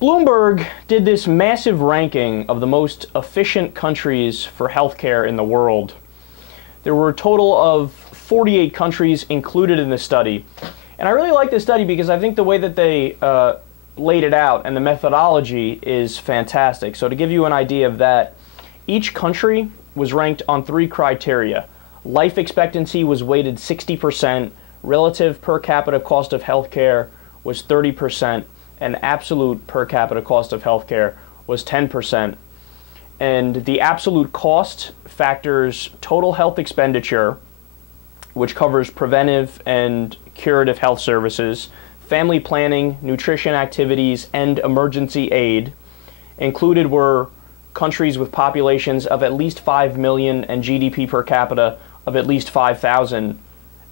Bloomberg did this massive ranking of the most efficient countries for healthcare in the world. There were a total of 48 countries included in this study. And I really like this study because I think the way that they laid it out and the methodology is fantastic. So to give you an idea of that, each country was ranked on 3 criteria. Life expectancy was weighted 60%, relative per capita cost of healthcare was 30%, and absolute per capita cost of healthcare was 10%. And the absolute cost factors total health expenditure, which covers preventive and curative health services, family planning, nutrition activities, and emergency aid. Included were countries with populations of at least 5 million and GDP per capita of at least 5,000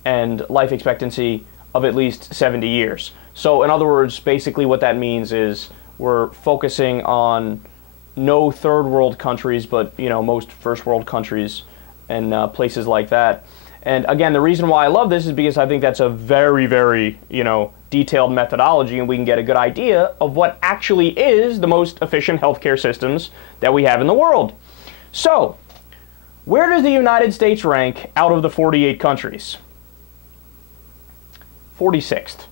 and life expectancy of at least 70 years. So in other words, basically what that means is we're focusing on no third world countries, but most first world countries and places like that. And again, the reason why I love this is because I think that's a very, very, detailed methodology, and we can get a good idea of what actually is the most efficient healthcare systems that we have in the world. So, where does the United States rank out of the 48 countries? 46th.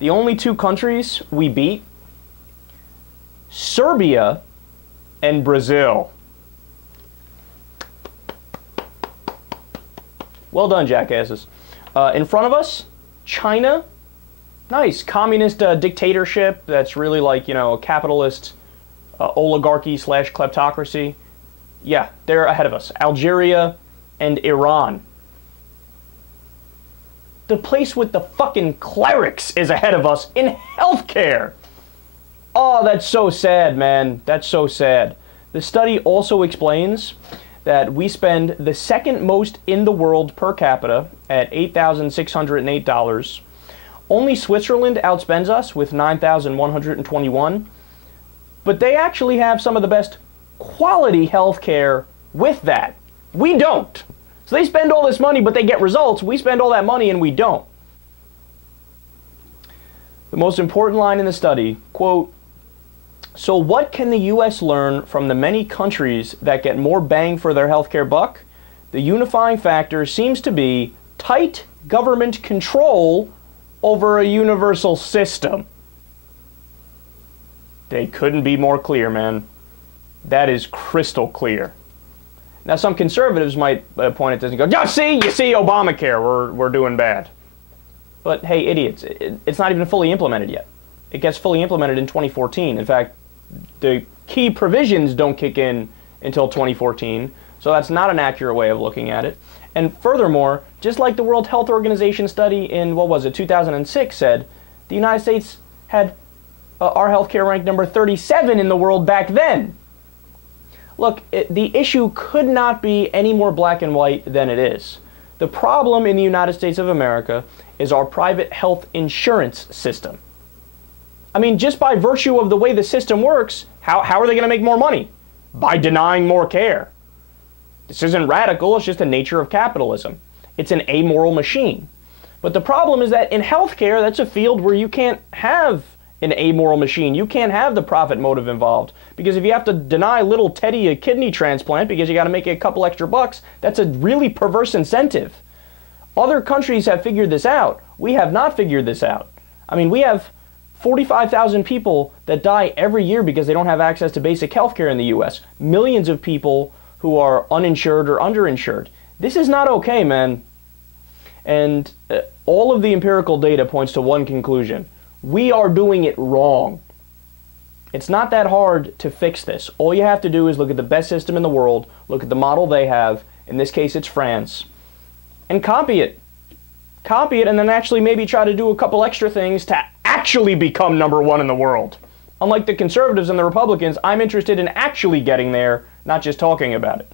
The only 2 countries we beat, Serbia and Brazil. Well done, jackasses. In front of us, China. Nice, communist dictatorship that's really like, a capitalist oligarchy / kleptocracy. Yeah, they're ahead of us. Algeria and Iran. The place with the fucking clerics is ahead of us in healthcare. Oh, that's so sad, man. That's so sad. The study also explains that we spend the second most in the world per capita at $8,608. Only Switzerland outspends us with $9,121. But they actually have some of the best quality healthcare with that. We don't. So they spend all this money, but they get results. We spend all that money and we don't. The most important line in the study, quote, "So what can the U.S. learn from the many countries that get more bang for their healthcare buck? The unifying factor seems to be tight government control over a universal system." They couldn't be more clear, man. That is crystal clear. Now, some conservatives might point at this and go, "Yeah, you see, Obamacare, we're doing bad." But hey, idiots, it's not even fully implemented yet. It gets fully implemented in 2014. In fact, the key provisions don't kick in until 2014, so that's not an accurate way of looking at it. And furthermore, just like the World Health Organization study in, 2006 said, the United States had our healthcare ranked number 37 in the world back then. Look, the issue could not be any more black and white than it is. The problem in the United States of America is our private health insurance system. I mean, just by virtue of the way the system works, how are they going to make more money? By denying more care. This isn't radical, it's just the nature of capitalism. It's an amoral machine. But the problem is that in healthcare, that's a field where you can't have an amoral machine. You can't have the profit motive involved. Because if you have to deny little Teddy a kidney transplant because you got to make a couple extra bucks, that's a really perverse incentive. Other countries have figured this out. We have not figured this out. I mean, we have 45,000 people that die every year because they don't have access to basic health care in the U.S. Millions of people who are uninsured or underinsured. This is not okay, man. And all of the empirical data points to one conclusion. We are doing it wrong. It's not that hard to fix this. All you have to do is look at the best system in the world, look at the model they have, in this case it's France, and copy it. Copy it and then actually maybe try to do a couple extra things to actually become #1 in the world. Unlike the conservatives and the Republicans, I'm interested in actually getting there, not just talking about it.